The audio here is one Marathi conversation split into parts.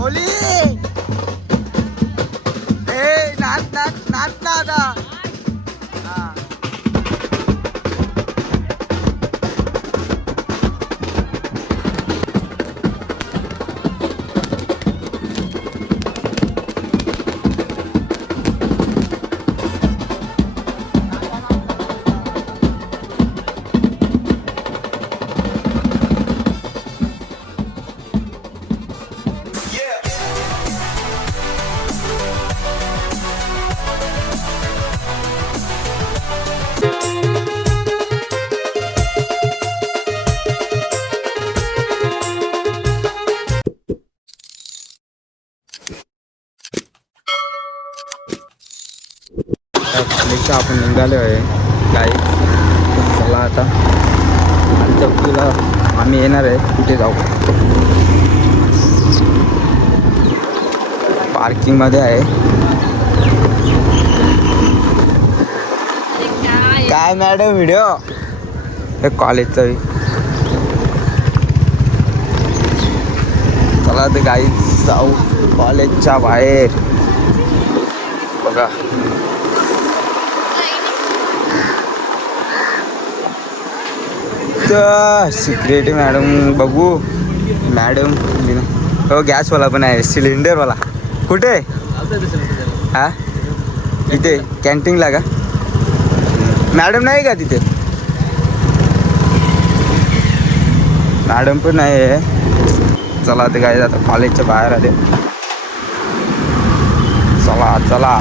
होली ए नाच नाच नाच ना पार्किंगमध्ये आहे. काय मॅडम व्हिडिओ हे कॉलेजचा चला ते गाई जाऊ. कॉलेजच्या बाहेर. बघा. तर मॅडम बघू. मॅडम हो गॅसवाला पण आहे सिलेंडरवाला कुठे? हा? इथे कॅन्टीनला का? मॅडम नाही का तिथे? मॅडम पण नाही आहे. चला ते काय आता कॉलेजच्या बाहेर आले. चला चला.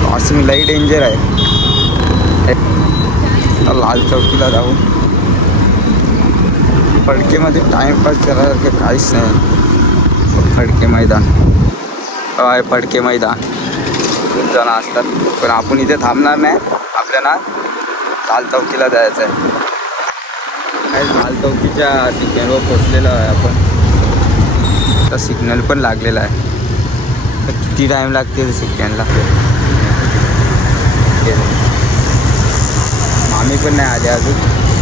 क्रॉसिंग लई डेंजर आहे. लाल चौकीला जाऊ. फडकेमध्ये टाइमपास करायसारखं काहीच नाही. फडके मैदान. आहे फडके मैदान. खूप जण असतात. पण आपण इथे थांबणार नाही. आपल्याला लाल चौकीला जायचं आहे लाल चौकीच्या सिग्नलवर पोचलेलो आहे आपण. तर सिग्नल पण लागलेला आहे. तर किती टाईम लागतील सिग्नलला मामी पण नाही आले अजून.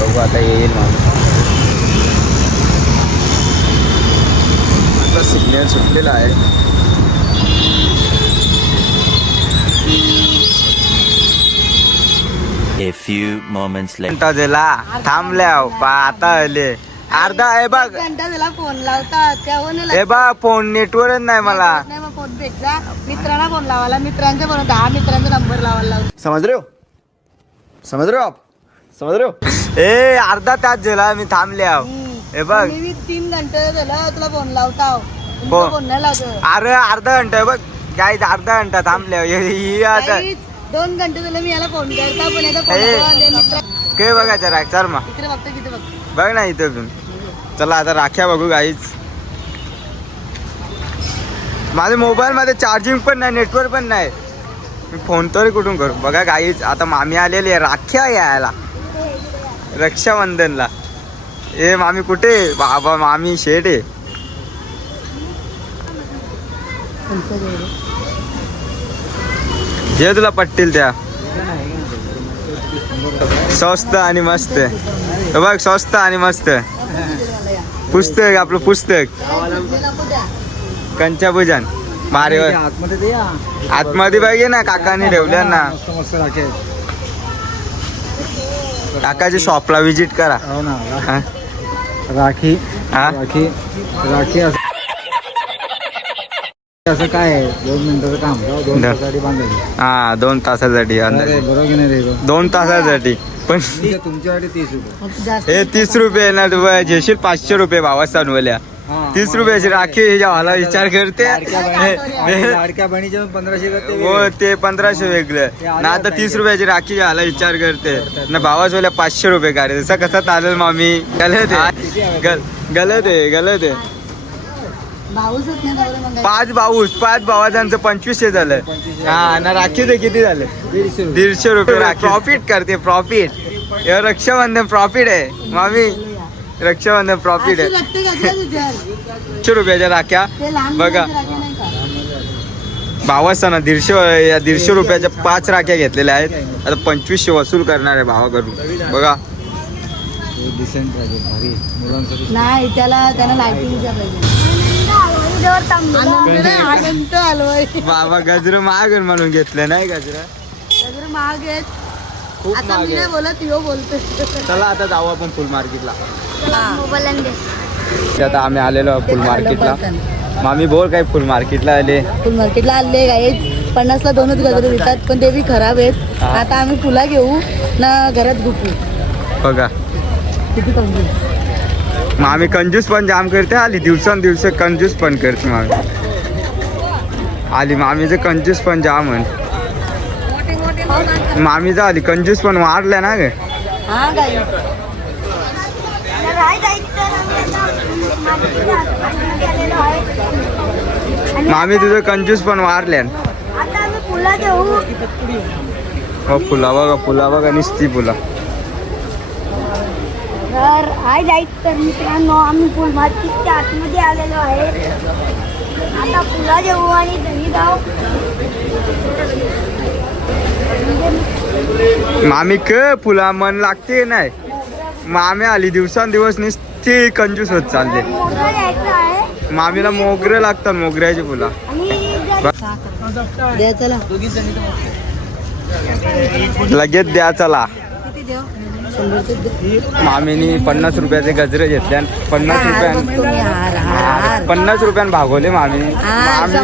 बघू आता येईल मामी. आता सिग्नल सुटलेला आहे. A few moments later. घंटा दिला थांबल्या पा आता आले. अर्धा हे बघ. घंटा त्याला फोन लावतात त्याहून हे बघ फोन नेटवर्क नाही मला. नाही मग फोन भेटला मित्रांना फोन लावायला. मित्रांचा फोन दहा मित्रांचा नंबर लावायला लावतो. समझ रहे हो? समझ रहे हो आप? समझ रहे हो? ए अर्धा तास झाला मी थांबल्या हे बघ. मी बी तीन घंटे झाला तुला फोन लावता. फोन. फोन नाही लावतो अरे अर्धा घंटा हे बघ. काय अर्धा घंटा थांबल्या हे- ही आता काहीच दोन घंटे झाले मी याला फोन करता पण याचा फोन ए. आले मित्र काय बघायचं राख चल मग. इकडे बघतो किती बघ. बघ ना इथं पण चला आता राख्या बघू गाईच माझ्या मोबाईल मध्ये चार्जिंग पण नाही नेटवर्क पण नाही. मी फोन तरी कुठून करू? बघा गाईच आता मामी आलेली आहे राख्या यायला. रक्षाबंधनला. ए मामी कुठे? बाबा मामी शेट आहे. जे तुला पटतील त्या. स्वस्त आणि मस्त. हे बघ स्वस्त आणि मस्त. पुस्तक आपलं पुस्तक. कंच्या भुजन भारी होय. आतमध्ये बघे ना काकाने ठेवल्या ना मस्त राखे काकाच्या शॉपला व्हिजिट करा. हो ना. हा? राखी. हा? राखी. राखी असं असं काय आहे? दोन मिनिटाचं काम? दोन द- तासासाठी बांधायची. हा दोन तासासाठी अरे, बरोबर की नाही रे तो? दोन तासासाठी. पण ठीक आहे, तुमच्यासाठी तीस रुपये. हे तीस रुपये ना तू घेशील पाचशे रुपये भावा सांगवल्या हा, तीस रुपयाची राखी ह्याच्या भावाला विचार करते. लाडक्या बहिणीचे पंधराशे हो. ते पंधराशे वेगळं. ना आता तीस रुपयाची राखी घ्यायला विचार करते. ना भावाच पाचशे रुपये काढे तसं कसं चालेल मामी? गलत आहे. गल- गलत आहे गलत आहे. पाच भाऊस पाच भावाजांचं पंचवीसशे झालं. हा ना राखीचे किती झाले? दीडशे रुपये. राखी. प्रॉफिट करते प्रॉफिट. हे रक्षाबंधन प्रॉफिट आहे. मामी रक्षाबंधन प्रॉफिट आहे. दीडशे रुपयाच्या राख्या. बघा? भावासना दीडशे या दीडशे रुपयाच्या पाच राख्या घेतलेल्या आहेत. आता पंचवीसशे वसूल करणार आहे भावाकडून बघा. नाही त्याला त्याला हलवाय बाबा गजर महाग म्हणून घेतलं नाही गजरा? सगळं महाग आहेत खूप आता महाग मी नाही आहे. बोलत यो बोलतोय. चला आता जाऊ आपण फुल मार्केटला. हा. आता आम्ही आलेलो फुल मार्केटला. मामी बोल काय फुल मार्केटला आले. फुल मार्केटला आले गाईच पन्नासला दोनच गजरे देतात पण ते बी खराब आहेत. हा. आता आम्ही फुला घेऊ ना घरात गुपू. बघा. किती कमी मामी कंजूस पण जाम करते आली दिवसांदिवस कंजूस पण करते मामी. आली मामीचं कंजूस पण जाम आहे. मामीचं आली कंजूस पण वाढल्या ना ग. मामी तुझं कंजूस पण वाढल्या हो फुला बघा फुला बघा निसती फुला तर हाय जायचं तर मित्रांनो आम्ही फुल मार्केटच्या आतमध्ये आलेलो आहे. आता फुलं देऊ आणि दही गाव मामी क फुला मन लागते नाही मामी आली दिवसांदिवस निसती कंजूस होत चालले. मामीला मोगरे लागतात मोगऱ्याची फुला. लगेच द्या चला. मामीनी पन्नास रुपयाचे गजरे घेतले आणि पन्नास रुपयान पन्नास रुपयान भागवले मामीने.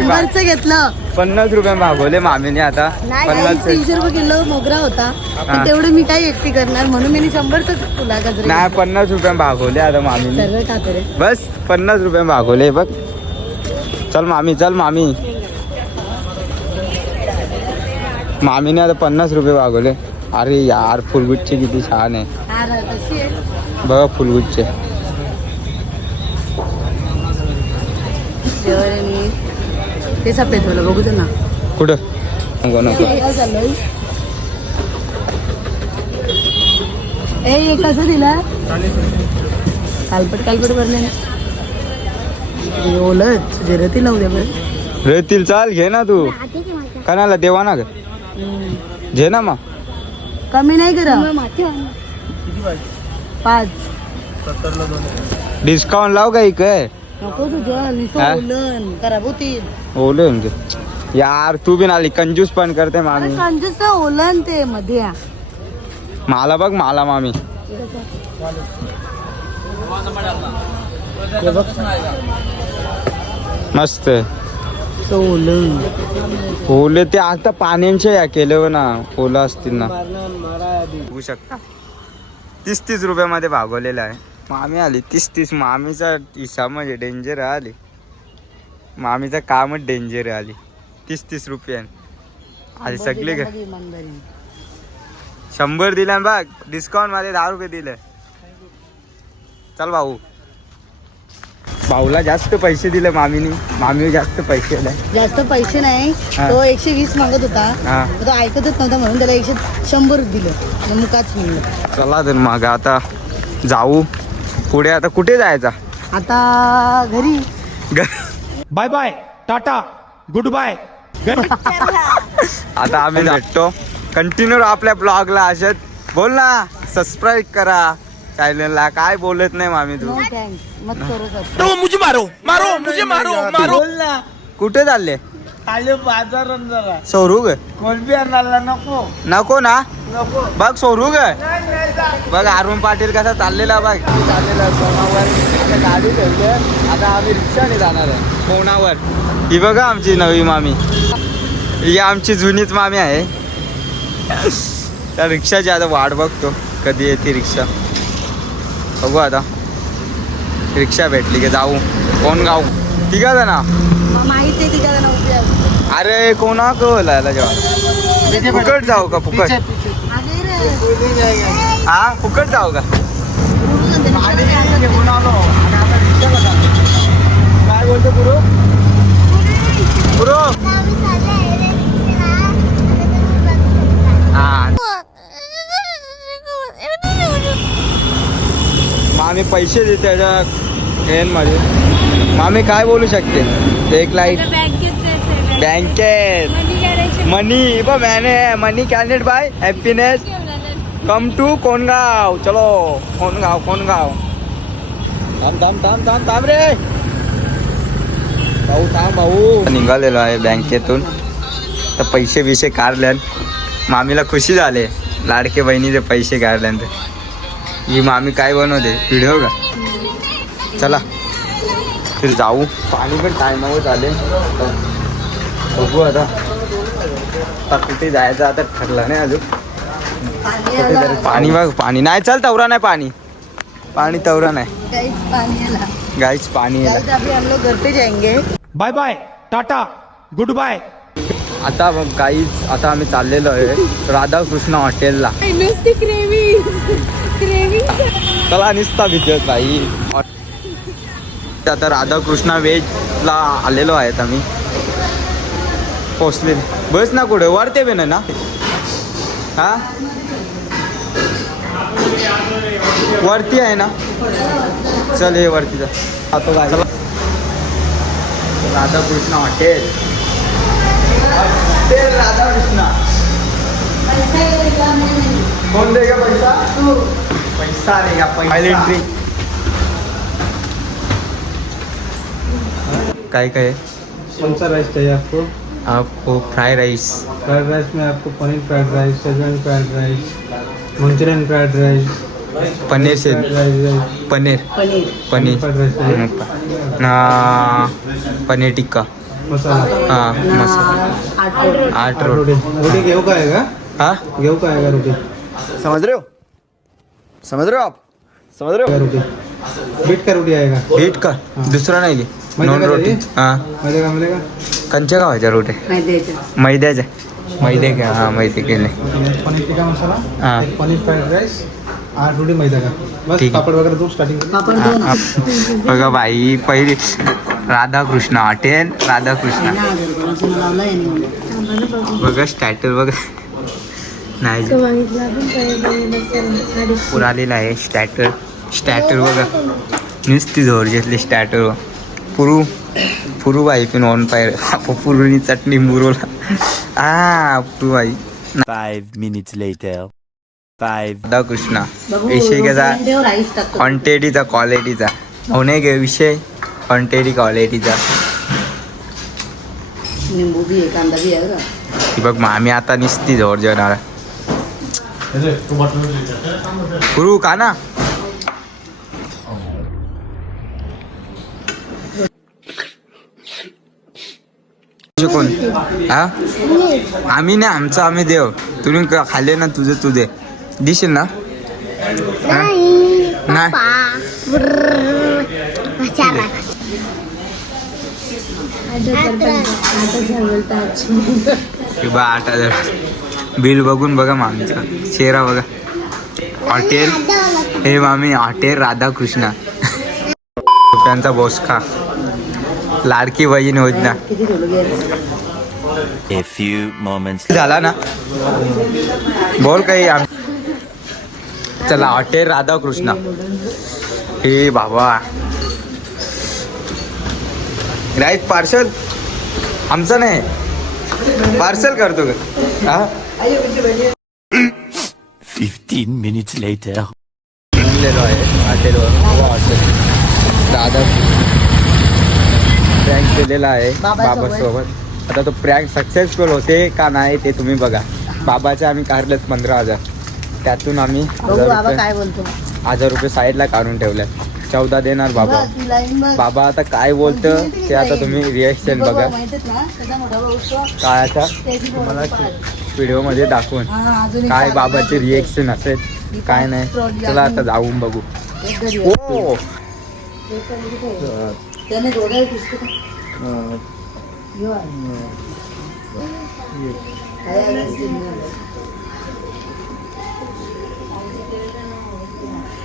मामी घेतलं. पन्नास रुपयान भागवले मामीने आता. पन्नास तीनशे रुपये किलो मोगरा होता. तेवढे मी काय एकटी करणार म्हणून मी शंभरच फुला गजरे नाही पन्नास रुपयान भागवले आता मामीने. बस पन्नास रुपयान भागवले बघ. चल मामी चल मामी. मामीने आता पन्नास रुपये भागवले. अरे यार फुलगुच्चे किती छान आहे. बघा ते सफेद होला बघू ना. कुठं? नको ए कसं दिला कालपट कालपट भरले ओलच दे बरं. रेतील चाल घे ना तू. कणाला देवा ना ग घे ना मग. कमी नाही करा माती पाच. डिस्काउंट लाव का इक नको तुझं निसो हा? ओलन खराब होतील. ओले म्हणजे. यार तू बी नाली कंजूस पण करते मामी. कंजूस ओलन ते मध्ये. मला बघ मला मामी. हे बघ. मस्त सो ओले. ते आता पाण्याचे या केले ना ओला असतील ना. बघू शकता. तीस तीस रुपयामध्ये भागवलेलं आहे. मामी आली तीस तीस मामीचा हिसाब म्हणजे डेंजर आली. मामीचं कामच डेंजर आली. तीस तीस रुपयान आली सगळे घे. इमानदारी. शंभर दिल्या बघ. डिस्काउंटमध्ये दहा रुपये दिले. चल भाऊ. भाऊला जास्त पैसे दिले मामीनी. मामी जास्त पैसे दिले जास्त पैसे नाही. हा. तो एकशे वीस मागत होता. हा. तो ऐकतच नव्हता म्हणून त्याला एकशे शंभर दिलं. मग मुकाच मिळलं चला तर मग आता जाऊ. पुढे आता कुठे जायचा? आता घरी. Bye bye tata goodbye. आता आम्ही भेटतो. कंटिन्यू आपल्या ब्लॉगला अशात बोल ना सबस्क्राईब करा. चॅनलला काय बोलत नाही मामी तू. नो थँक्स मत करू शकतो मुझे मारो मारो मुझे मारो मारो. कुठे चालले? आले बाजारात जरा. सोरू ग. कोलबी आणायला नको. नको ना? नको. बघ सोरू ग. बघ अरुण पाटील कसा चाललेला बघ. चाललेला आता गाडी ठेवली. आता आम्ही रिक्षाने जाणार आहे. कोणावर? ही बघा आमची नवी मामी. ही आमची जुनीच मामी आहे. त्या रिक्षाची आता वाट बघतो. कधी येते रिक्षा. बघू आता. रिक्षा भेटली की जाऊ. कोण गाव ठीक आहे ना माहिती आहे तिघा. अरे कोणा बोलायला जेव्हा फुकट जाऊ का फुकट. हा फुकट जाऊ का? घेऊन आलो. आणि आता रिक्षाला जातो. काय बोलतो गुरु गुरु हा. मामी पैसे दे त्याच्या एनमध्ये मामी काय बोलू शकते? एक लाइट बँकेत मनी ब मॅने money can't buy happiness come to Kongaon चलो. कोणगाव कोणगाव थांब थांब थांब थांब थांब रे. भाऊ थांब भाऊ. निघालेलो आहे बँकेतून. तर पैसे बिसे काढल्यान मामीला खुशी झाले. लाडके बहिणीचे पैसे काढल्यानंतर. ही मामी काय बनवते? व्हिडिओ का चला. फिर जाऊ. पाणी पण टायमावर आले बघू. आता. आता कुठे जायचं आता ठरलं नाही अजून. पाणी बघ पाणी. नाही चल तवरा नाही पाणी. पाणी तवरा नाही. गाईच पाणी येला अभी हम लोग घर पे जाएंगे bye bye tata good bye आता मग काहीच आता आम्ही चाललेलो आहे. राधाकृष्ण हॉटेलला चला निसता भीती बाई. आता राधाकृष्णा वेजला आलेलो आहेत आम्ही. पोचले. बस ना कुठे? वरते बे ना? हा? वरती आहे ना? चल हे वरती जा. आता काय चला. Radhakrishna hotel hotel Radhakrishna. कोण देगा पैसा? तू पैसा देगा पैसा। एंट्री काय काय? कौन सा राइस चाहिए आपको? आपको फ्राई राइस फ्राइड राइस में आपको paneer fried rice schezwan fried rice manchurian fried rice paneer से fried paneer. Paneer. Fried rice ना पनीर टिक्का। मसाला। हाँ मसाला। आठ आठ रोटी। रोटी। रोटी गेहूँ का आएगा? हाँ? गेहूँ का आएगा रोटी? समझ रहे हो? समझ रहे हो आप? समझ रहे रोटी बीट का रोटी आएगा। बीट का? दुसरा नाही मैदे नॉन का रोटी? हां. मिलेगा मिलेगा कंच्या गावाच्या रोटी? मैद्याच्या मैदे का. हां मैदे केले पनीर टिक्का मसाला हाँ। पनीर फ्राइड राइस आठ रोटी मैदा का। बस ठीक है। पापड़ वगैरह दो स्टार्टिंग हा, आप- बघा बाई पहिली राधाकृष्ण हॉटेल राधाकृष्ण. बघा स्टॅटर बघा. नाही पुरालेला आहे स्टॅटर स्टॅटर बघा. नुसती जोर घेतली स्टॅटर पुरू पुरू बाई पण ऑन पायर पुरूनी चटणी मुरवला. आ पुरू बाई. Five minutes later. Five. Radhakrishna विषय कसा? क्वांटिटीचा क्वालिटीचा होणे गे विषय. क्वांटिटी क्वालिटीचा निंबू कांदा आहे बघ. मग आम्ही आता निसती जवळ जेवणार. गुरु का ना. कोण? हा? आम्ही नाही आमचं आम्ही देव. तुम्ही क- खाल्ले ना तुझे तू दे. दिशील ना? नाही. बा आठ हजार. बिल बघून बघा मामीचा चेहरा बघा. हॉटेल हे मामी हॉटेल राधाकृष्ण. रुपयांचा बोसखा. लाडकी बहीण होत ना. A few moments झाला ना? बोल काही आम चला हॉटेल राधाकृष्ण. हे बाबा. Right parcel? आमचं नाही. पार्सल करतो का? हा? Fifteen minutes later. निघलेलो आहे हॉटेलवर गोवा हॉटेल दादा प्रँक केलेला आहे बाबासोबत आता तो प्रँक सक्सेसफुल होते का नाही ते तुम्ही बघा बाबाचे आम्ही काढलेत पंधरा हजार त्यातून आम्ही हजार बाबा रुपये काय बोलतो हजार रुपये साईडला काढून ठेवल्यात चौदा देणार बाबा बाबा आता काय बोलतं ते आता तुम्ही रिएक्शन बघा काय आता तुम्हाला व्हिडिओमध्ये दाखवून काय बाबाचे रिएक्शन असेल काय नाही. चला आता जाऊन बघू. पुस्तक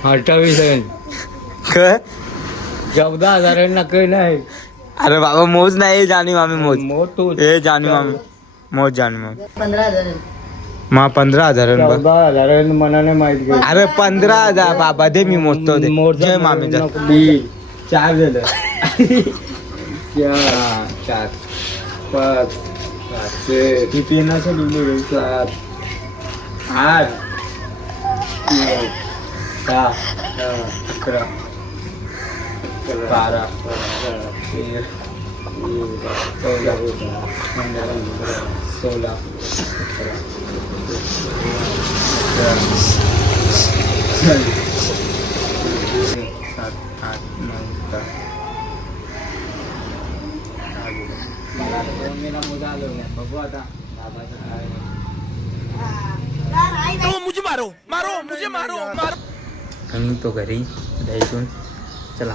अठ्ठावीस? चौदा हजारांना काही नाही. अरे बाबा मोज नाही जाणी मामी मोज. मोठू ए जाणी मामी. मोज जाणी मामी पंधरा हजार. मा पंधरा हजार चौदा मनाने माहीत अरे पंधरा हजार बाबा दे मी मोजतो दे. जय मामी जय नको. चार झालं. चार चार. पाच. सातशे किती नसेल सात. आठ. दहा. अकरा. बारा. तेरा. चौदा पंधरा सोळा सतरा सात आठ नऊ दहा मुलं आलो बघू आता बाबाचं काय आणि निघतो घरी उद्या इथून चला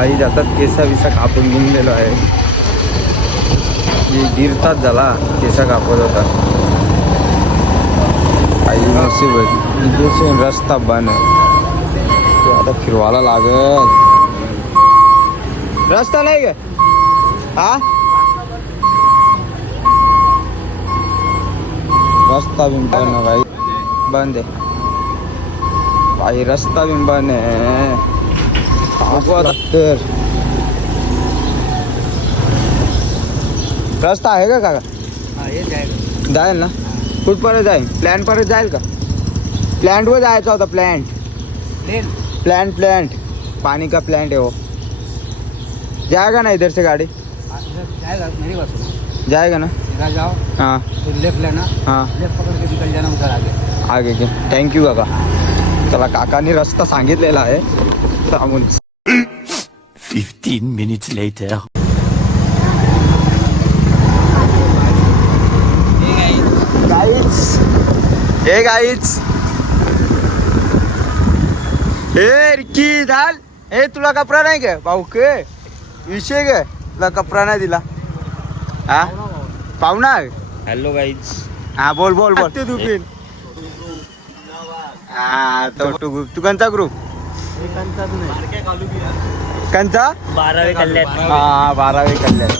आई जातात केसा विसा कापून घेऊन गेलो आहे. गिरतात दीड तास झाला केसा कापत होता. आई नशीब रस्ता बंद आहे. आता फिरवायला लागत रस्ता नाही का? हा? रस्ता बिन बन भाई बंद आहे. भाई रस्ता बिन बंद आहे. रस्ता आहे का काका? जाईल. ना? कुठपर्यंत जाईल? प्लॅन पर्यंत जाईल का? प्लॅन्टवर जायचा होता प्लॅन्ट प्लांट प्लांट पानी का प्लांट है? वो जाएगा ना इधर से गाड़ी? जाएगा मेरी बात सुनो जाएगा ना? इधर जाओ. हाँ. फिर लेफ्ट लेना. हाँ. लेफ्ट पकड़ के निकल जाना उधर आगे. आगे के. थँक्यू काका. चला काकांनी रस्ता सांगितलेला आहे. सांगून 15 minutes later. गाईच हे गाईच हे रिक्की झाल हे तुला कपडा नाही का? भाऊ के विषय ग तुला कपडा नाही दिला. हा? पाहुणा हॅलो गाईज हा बोल बोल बोल. तू पिन हा तो तू तू कोणता ग्रुप कंचा? बारावी कल्याण. हा बारावी कल्याण.